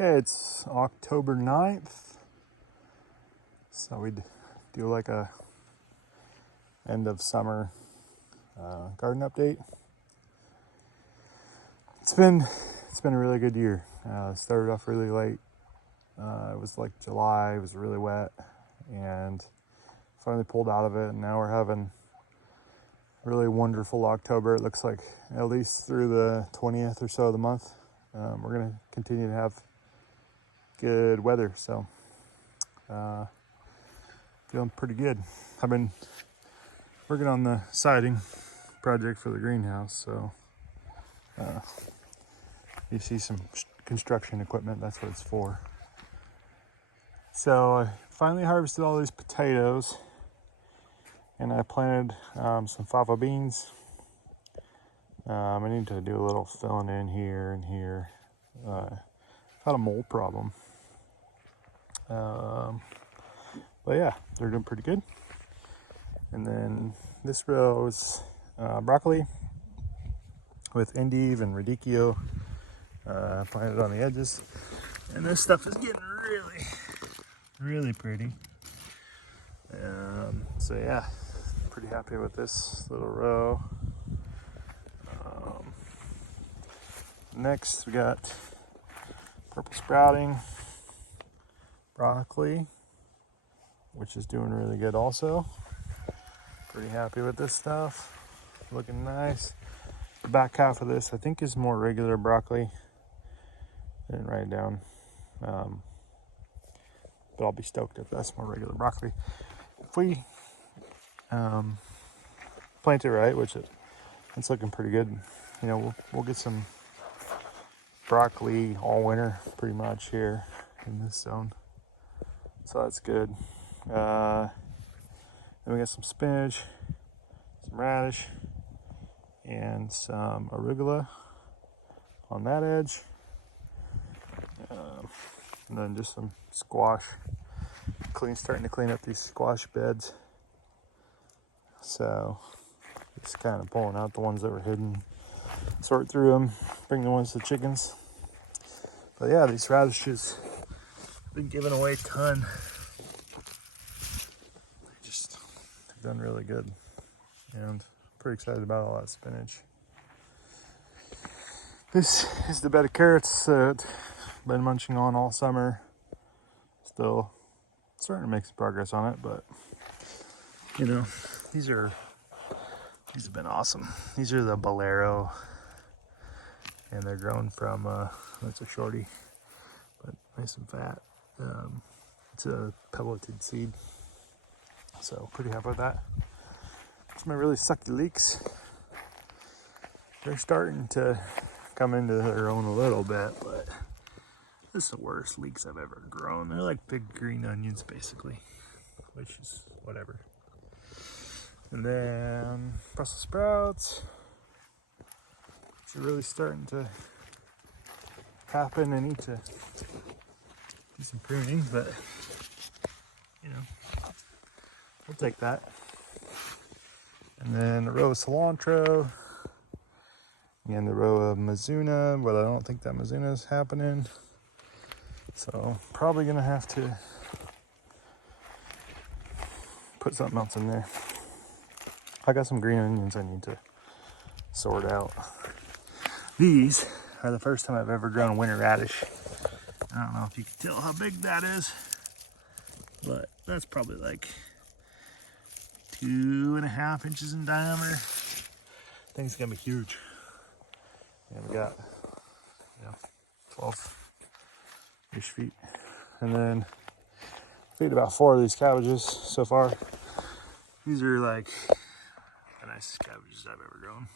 Okay, it's October 9th. So we do like a end of summer garden update. It's been a really good year. Started off really late. It was like July. It was really wet, and finally pulled out of it. And now we're having really wonderful October. It looks like at least through the 20th or so of the month, we're gonna continue to have good weather. So feeling pretty good. I've been working on the siding project for the greenhouse, so you see some construction equipment. That's what it's for. So I finally harvested all these potatoes, and I planted some fava beans. I need to do a little filling in here and here. Got a mole problem. But yeah, they're doing pretty good. And then this row is broccoli with endive and radicchio planted on the edges. And this stuff is getting really pretty. So yeah, pretty happy with this little row. Next we got purple sprouting broccoli, which is doing really good also. Pretty happy with this stuff. Looking nice. The back half of this I think is more regular broccoli. I didn't write it down. But I'll be stoked if that's more regular broccoli. If we plant it right, which it's looking pretty good, you know, we'll get some broccoli all winter pretty much here in this zone. So that's good. Then we got some spinach, some radish, and some arugula on that edge. And then just some squash. Starting to clean up these squash beds. So just kind of pulling out the ones that were hidden, sort through them, bring the ones to the chickens. But yeah, these radishes have been giving away a ton. They've done really good, and pretty excited about all that spinach. This is the bed of carrots that I've been munching on all summer. Still starting to make some progress on it, but you know, these have been awesome. These are the Bolero, and they're grown from that's a shorty, but nice and fat. It's a pelleted seed, so pretty happy with that. It's my really sucky leeks. They're starting to come into their own a little bit, but this is the worst leeks I've ever grown. They're like big green onions, basically, which is whatever. And then Brussels sprouts, which are really starting to happen. I need to do some pruning, but you know, we'll take that. And then a row of cilantro, and the row of Mizuna, but I don't think that Mizuna is happening. So probably gonna have to put something else in there. I got some green onions I need to sort out. These are the first time I've ever grown winter radish. I don't know if you can tell how big that is, but that's probably like 2.5 inches in diameter. Thing's gonna be huge. And we got 12-ish feet. And then feed about 4 of these cabbages so far. These are like the nicest cabbages I've ever grown.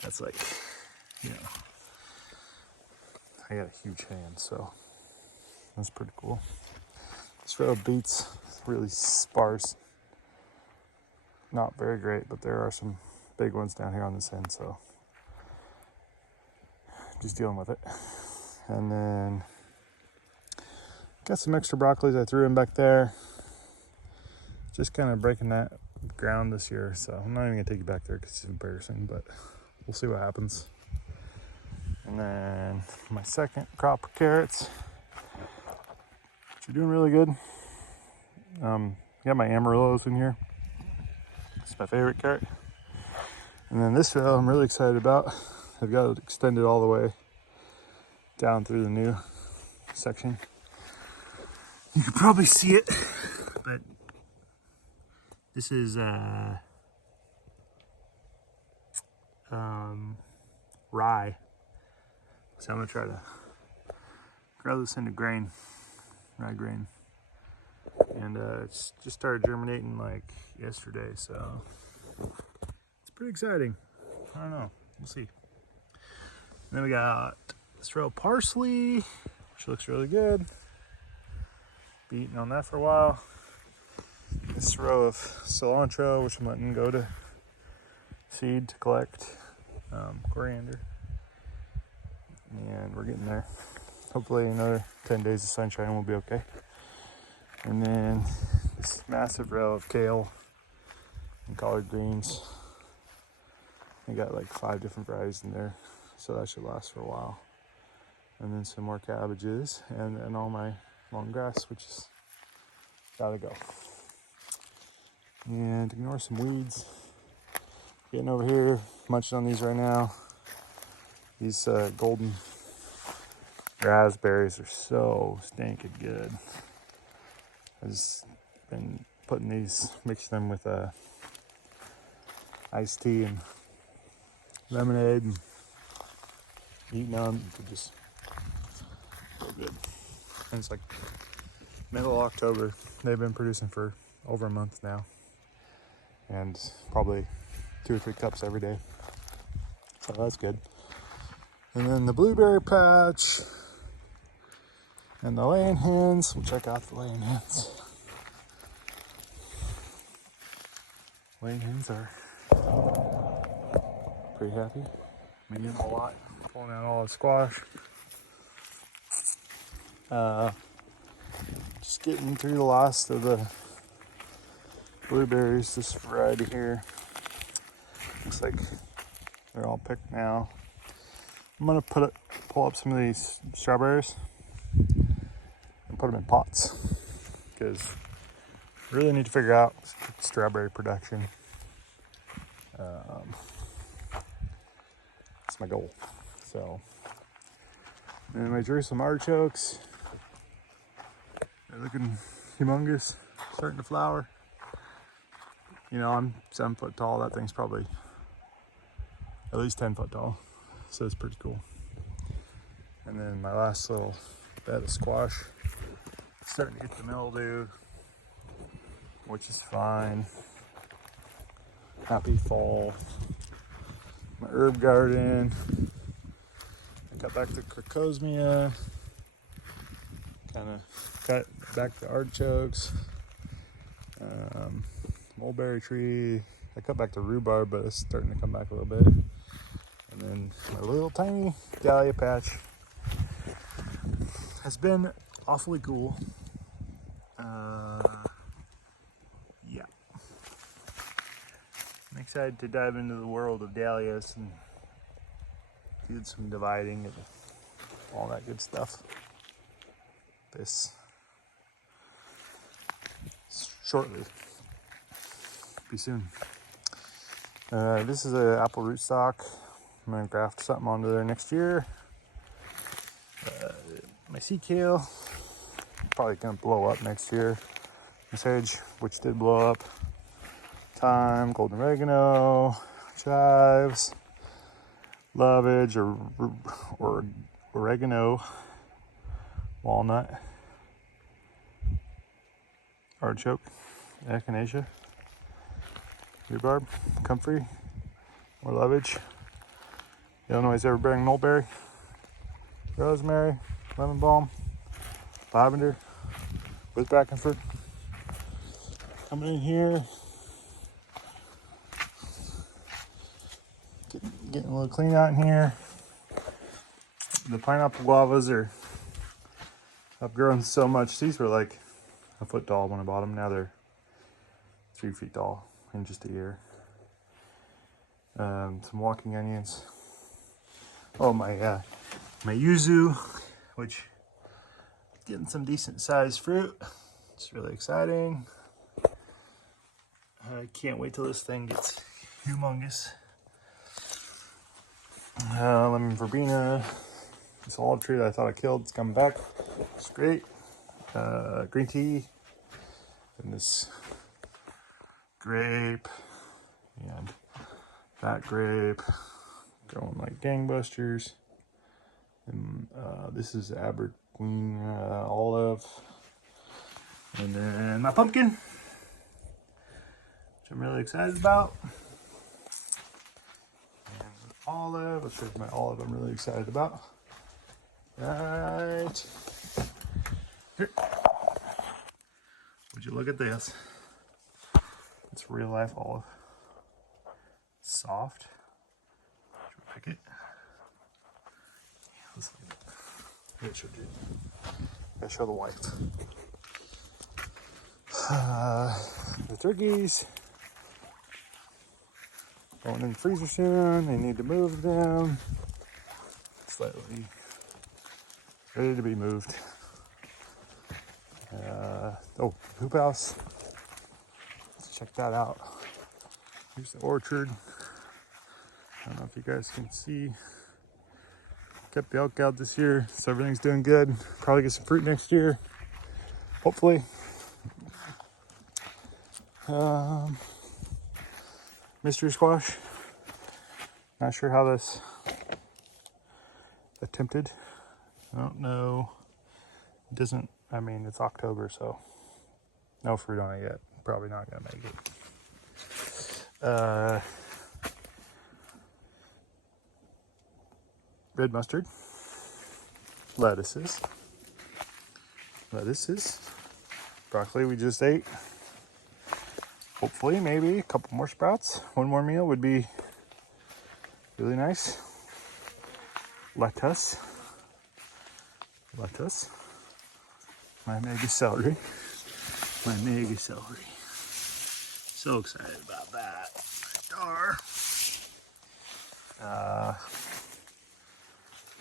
That's like, you know, I got a huge hand, so that's pretty cool. This row of beets is really sparse. Not very great, but there are some big ones down here on this end, so just dealing with it. And then got some extra broccolis I threw in back there. Just kind of breaking that ground this year, so I'm not even gonna take you back there because it's embarrassing, but we'll see what happens. And then my second crop of carrots They're doing really good. Got my Amarillos in here. It's my favorite carrot. And then this row I'm really excited about. I've got it extended all the way down through the new section. You can probably see it, but this is rye. So I'm gonna try to grow this into grain, rye grain. And it's just started germinating like yesterday, so it's pretty exciting. I don't know, we'll see. And then we got this row of parsley, which looks really good. Be eating on that for a while. This row of cilantro, which I'm letting go to seed to collect. Coriander. And we're getting there. Hopefully another 10 days of sunshine will be okay. And then this massive row of kale and collard greens. I got like 5 different varieties in there, so that should last for a while. And then some more cabbages and all my long grass, which is gotta go. And ignore some weeds. Getting over here, munching on these right now. These golden raspberries are so stinking good. I've just been putting these, mixing them with iced tea and lemonade and eating them. They're just so good. And it's like middle of October. They've been producing for over a month now. And probably 2 or 3 cups every day. So that's good. And then the blueberry patch and the laying hens. We'll check out the laying hens. Laying hens are pretty happy. We get a lot. Pulling out all the squash. Just getting through the last of the blueberries. This variety here. Looks like they're all picked now. I'm gonna pull up some of these strawberries and put them in pots because I really need to figure out strawberry production. That's my goal. So, and my Jerusalem artichokes, they're looking humongous, starting to flower. You know, I'm 7 foot tall. That thing's probably at least 10 foot tall. So it's pretty cool. And then my last little bed of squash, starting to get the mildew, which is fine. Happy fall. My herb garden. I cut back the crocosmia. Kind of cut back the artichokes. Mulberry tree. I cut back the rhubarb, but it's starting to come back a little bit. And then my little tiny dahlia patch has been awfully cool. Yeah. I'm excited to dive into the world of dahlias and do some dividing and all that good stuff. This shortly. Be soon. This is an apple rootstock. I'm gonna graft something onto there next year. My sea kale, probably gonna blow up next year. My sage, which did blow up. Thyme, golden oregano, chives, lovage or oregano, walnut, artichoke, echinacea, rhubarb, comfrey, more lovage. Illinois everbearing mulberry, rosemary, lemon balm, lavender, with Brackenford. Coming in here, getting a little clean out in here. The pineapple guavas are outgrown so much. These were like a foot tall when I bought them. Now they're 3 feet tall in just a year. Some walking onions. Oh, my yuzu, which getting some decent sized fruit. It's really exciting. I can't wait till this thing gets humongous. Lemon verbena, this olive tree that I thought I killed, it's coming back. It's great. Green tea, and this grape, and that grape, growing like gangbusters. And this is Aberdeen olive. And then my pumpkin, which I'm really excited about. And olive, which is my olive I'm really excited about. Right here. Would you look at this? It's real life olive. Soft. Should we pick it? Yeah, let's look at it. Maybe it should do. Gotta show the wife. The turkeys going in the freezer soon. They need to move them. Slightly ready to be moved. Oh, hoop house. Let's check that out. Here's the orchard. I don't know if you guys can see. Kept the elk out this year, so everything's doing good. Probably get some fruit next year, hopefully. Mystery squash. Not sure how this attempted. I don't know. It doesn't, I mean, it's October, so no fruit on it yet. Probably not gonna make it. Red mustard. Lettuces. Broccoli we just ate. Hopefully, maybe a couple more sprouts. One more meal would be really nice. Lettuce. My mega celery. So excited about that.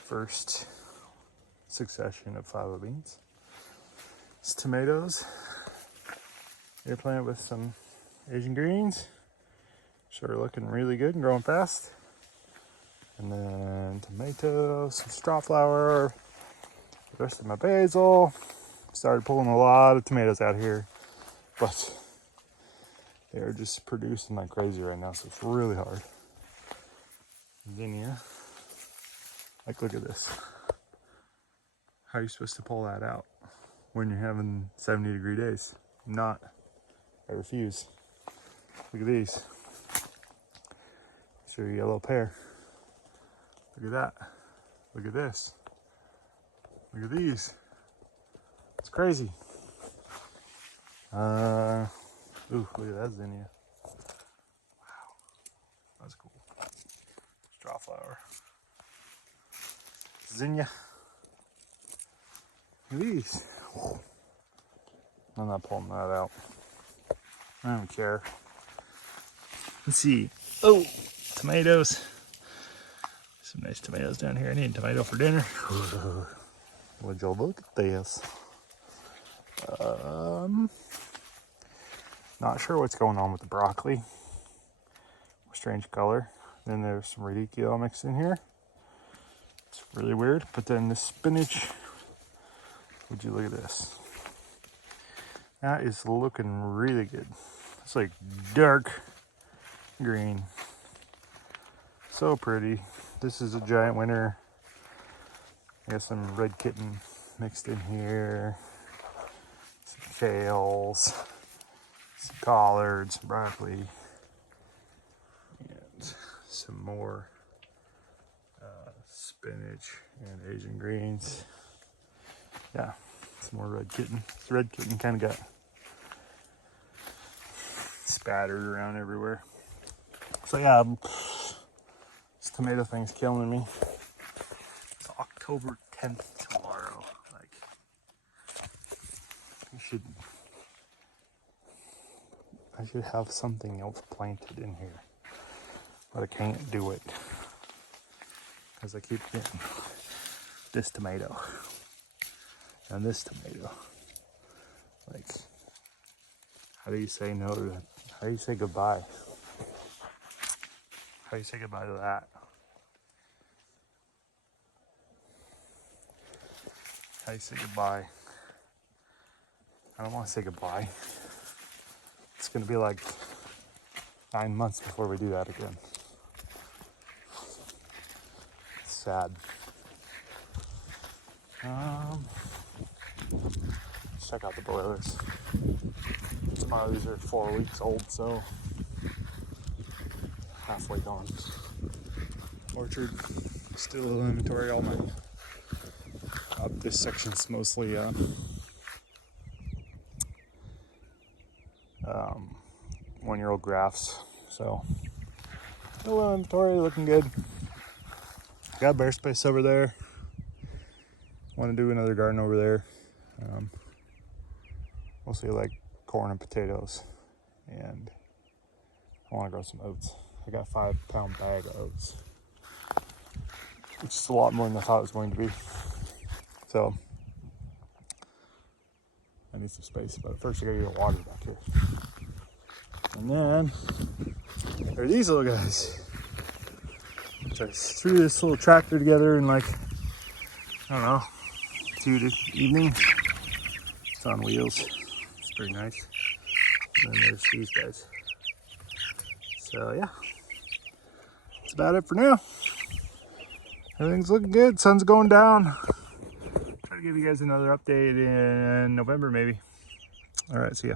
First succession of fava beans. It's tomatoes. They're planted with some Asian greens. Sort of looking really good and growing fast. And then tomatoes, some straw flower, the rest of my basil. Started pulling a lot of tomatoes out here, but they are just producing like crazy right now, so it's really hard. Zinnia. Like, look at this. How are you supposed to pull that out when you're having 70-degree days? Not. I refuse. Look at these. These are a yellow pear. Look at that. Look at this. Look at these. It's crazy. Ooh, look at that zinnia. Wow. That's cool. Straw flower. Zinnia. Look at these. I'm not pulling that out. I don't care. Let's see. Oh, tomatoes. Some nice tomatoes down here. I need a tomato for dinner. Would you look at this? Not sure what's going on with the broccoli. Strange color. Then there's some radicchio mixed in here. It's really weird. But then the spinach. Would you look at this? That is looking really good. It's like dark green. So pretty. This is a giant winner. I got some red kitten mixed in here. Some kales. Some collards, some broccoli. And some more spinach and Asian greens. Yeah, some more red kitten. This red kitten kind of got spattered around everywhere. So yeah, this tomato thing's killing me. It's October 10th tomorrow. Like, I should have something else planted in here, but I can't do it because I keep getting this tomato. And this tomato. Like, how do you say no to that? How do you say goodbye? How do you say goodbye to that? How do you say goodbye? I don't want to say goodbye. It's gonna be like 9 months before we do that again. It's sad. Let's check out the broilers. These are 4 weeks old, so halfway gone. Orchard, still a little inventory. All my up this section's mostly 1-year-old grafts, so a little inventory, looking good. Got bare space over there. Want to do another garden over there. Mostly like corn and potatoes, and I want to grow some oats. I got a 5-pound bag of oats, which is a lot more than I thought it was going to be. So I need some space, but first I gotta get water back here. And then there are these little guys, which I threw this little tractor together in like, I don't know, 2 evenings. It's on wheels. It's pretty nice. And then there's these guys. So yeah, that's about it for now. Everything's looking good. Sun's going down. Try to give you guys another update in November maybe. All right, see ya.